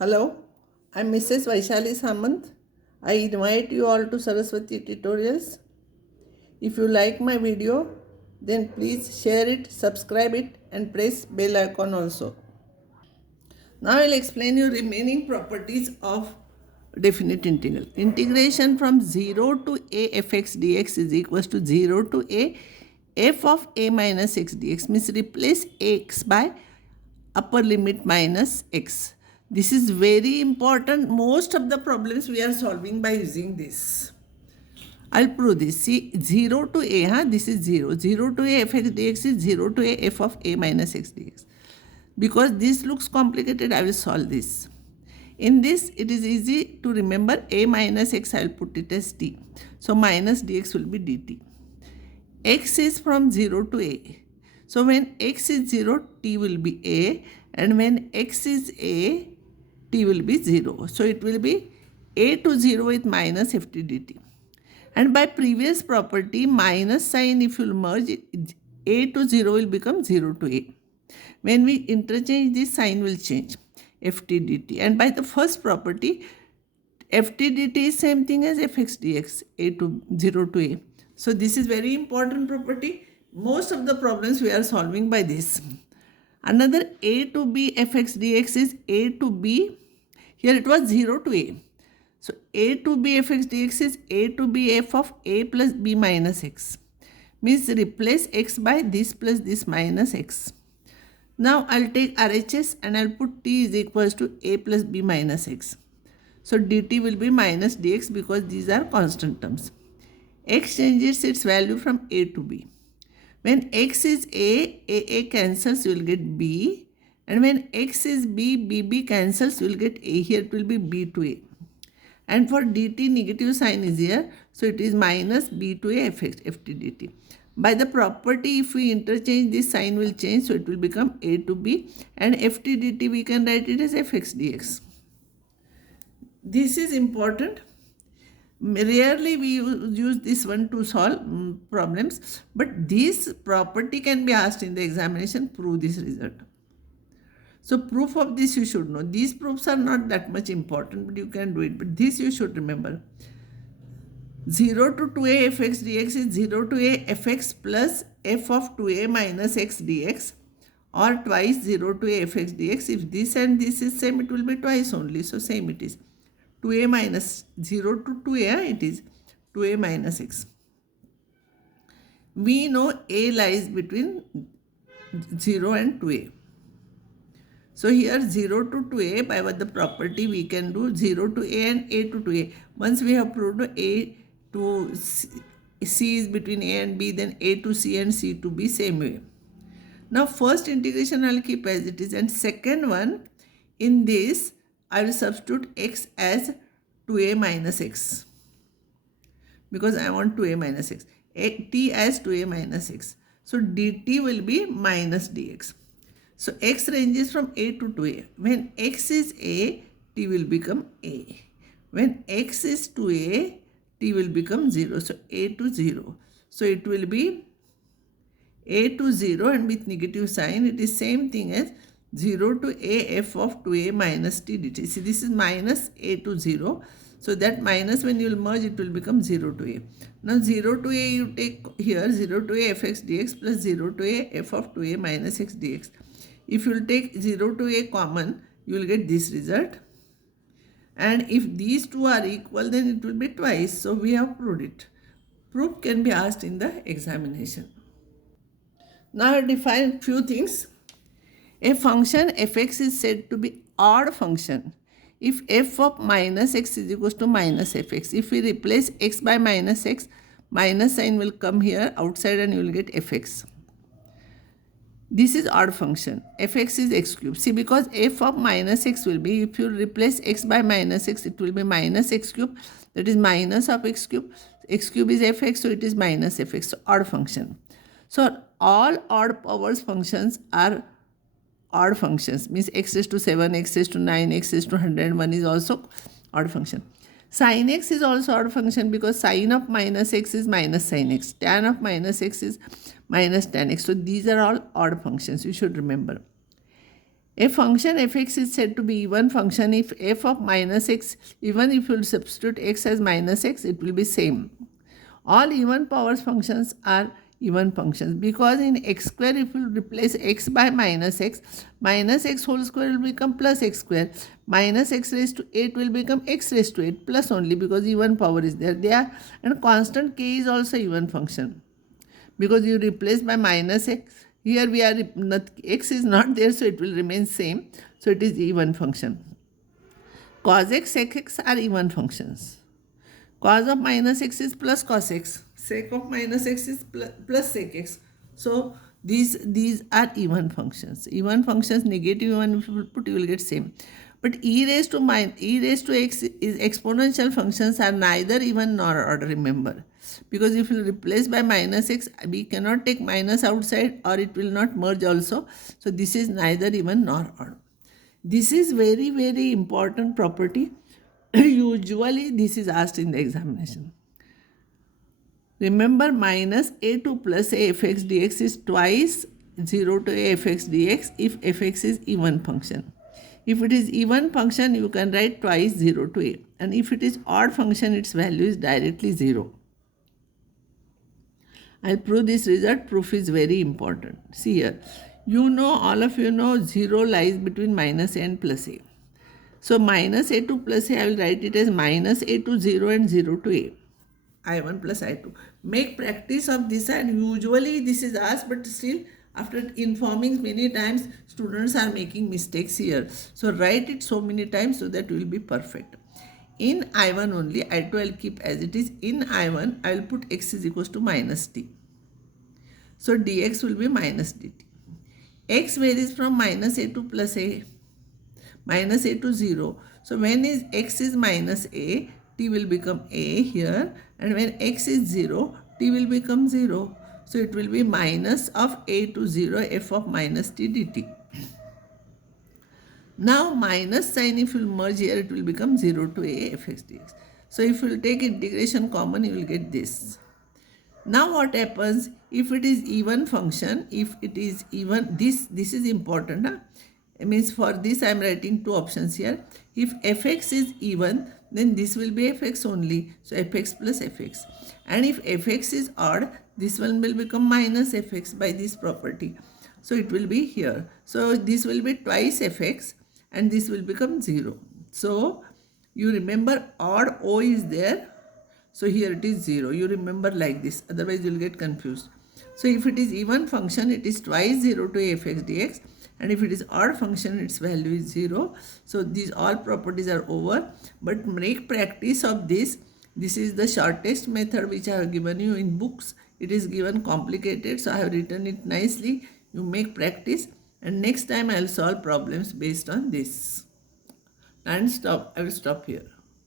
Hello, I'm Mrs. Vaishali Samant. I invite you all to Saraswati Tutorials. If you like my video, then please share it, subscribe it and press bell icon also. Now I'll explain you remaining properties of definite integral. Integration from 0 to a fx dx is equals to 0 to a f of a minus x dx, means replace x by upper limit minus x. This is very important. Most of the problems we are solving by using this. I'll prove this. See, 0 to a, this is 0. 0 to a fx dx is 0 to a f of a minus x dx. Because this looks complicated, I will solve this. In this, it is easy to remember a minus x, I will put it as t. So, minus dx will be dt. X is from 0 to a. So, when x is 0, t will be a. And when x is a, t will be 0. So, it will be a to 0 with minus ft dt. And by previous property, minus sign, if you merge, a to 0 will become 0 to a. When we interchange, this sign will change, ft dt. And by the first property, ft dt is same thing as fx dx, a to 0 to a. So this is very important property. Most of the problems we are solving by this. Another a to b fx dx is a to b. Here it was 0 to a. So a to b fx dx is a to b f of a plus b minus x. Means replace x by this plus this minus x. Now I'll take RHS and I'll put t is equals to a plus b minus x. So dt will be minus dx because these are constant terms. X changes its value from a to b. When x is a cancels, you will get b. And when x is b, b cancels, you will get a. Here it will be b to a. And for dt, negative sign is here. So it is minus b to a ft dt. By the property, if we interchange, this sign will change. So it will become a to b. And ft dt, we can write it as fx dx. This is important. Rarely we use this one to solve problems. But this property can be asked in the examination, prove this result. So proof of this you should know. These proofs are not that much important, but you can do it. But this you should remember. 0 to 2a fx dx is 0 to a fx plus f of 2a minus x dx, or twice 0 to a fx dx. If this and this is same, it will be twice only. So same it is. 2a minus 0 to 2a, it is 2a minus x. We know a lies between 0 and 2a. So here 0 to 2a, by what the property we can do 0 to a and a to 2a. Once we have proved a to c is between a and b, then a to c and c to b, same way. Now first integration I will keep as it is, and second one, in this I will substitute x as 2a minus x, because I want 2a minus x, t as 2a minus x. So dt will be minus dx. So x ranges from a to 2a. When x is a, t will become a. When x is 2a, t will become 0. So a to 0. So it will be a to 0, and with negative sign, it is same thing as 0 to a f of 2a minus t dt. See, this is minus a to 0. So that minus, when you will merge, it will become 0 to a. Now 0 to a you take here 0 to a fx dx plus 0 to a f of 2a minus x dx. If you will take 0 to a common, you will get this result. And if these two are equal, then it will be twice. So we have proved it. Proof can be asked in the examination. Now I define few things. A function fx is said to be odd function if f of minus x is equals to minus fx. If we replace x by minus x, minus sign will come here outside and you will get fx. This is odd function. Fx is x cube. See, because f of minus x will be, if you replace x by minus x, it will be minus x cube. That is minus of x cube. X cube is fx, so it is minus fx. So odd function. So all odd powers functions are odd functions. Means x raised to 7, x raised to 9, x raised to 101 is also odd function. Sin x is also odd function because sin of minus x is minus sin x. Tan of minus x is minus tan x. So these are all odd functions. You should remember. A function fx is said to be even function if f of minus x, even if you substitute x as minus x, it will be same. All even powers functions are even functions, because in x square if you replace x by minus x whole square will become plus x square, minus x raised to 8 will become x raised to 8 plus only, because even power is there. And constant k is also even function, because you replace by minus x. Here we are not, x is not there, so it will remain same, so it is even function. Cos x, sec x are even functions. Cos of minus x is plus cos x. Sec of minus x is plus sec x. So these are even functions. Even functions, negative even if you put, you will get same. But e raised to x is exponential functions are neither even nor odd, remember. Because if you replace by minus x, we cannot take minus outside or it will not merge also. So this is neither even nor odd. This is very, very important property. Usually this is asked in the examination. Remember, minus a2 plus a fx dx is twice 0 to a fx dx if fx is even function. If it is even function, you can write twice 0 to a. And if it is odd function, its value is directly 0. I'll prove this result. Proof is very important. See here. You know, all of you know 0 lies between minus a and plus a. So minus a2 plus a, I will write it as minus a2 0 and 0 to a. I1 plus I2. Make practice of this, and usually this is asked, but still after informing many times, students are making mistakes here. So write it so many times so that you will be perfect. In I1 only, I2 I will keep as it is. In I1, I will put x is equals to minus t. So dx will be minus dt. X varies from minus a to plus a, minus a to 0. So when is x is minus a, t will become a here, and when x is 0, t will become 0. So it will be minus of a to 0 f of minus t dt. Now minus sign, if you merge here, it will become 0 to a fx dx. So if you will take integration common, you will get this. Now what happens if it is even function? If it is even, this is important. Huh? It means for this I am writing two options here. If fx is even, then this will be fx only. So fx plus fx. And if fx is odd, this one will become minus fx by this property. So it will be here. So this will be twice fx and this will become 0. So you remember odd O is there. So here it is 0. You remember like this. Otherwise you will get confused. So if it is even function, it is twice 0 to fx dx. And if it is odd function, its value is 0. So these all properties are over. But make practice of this. This is the shortest method which I have given you in books. It is given complicated, so I have written it nicely. You make practice, and next time I will solve problems based on this. And stop. I will stop here.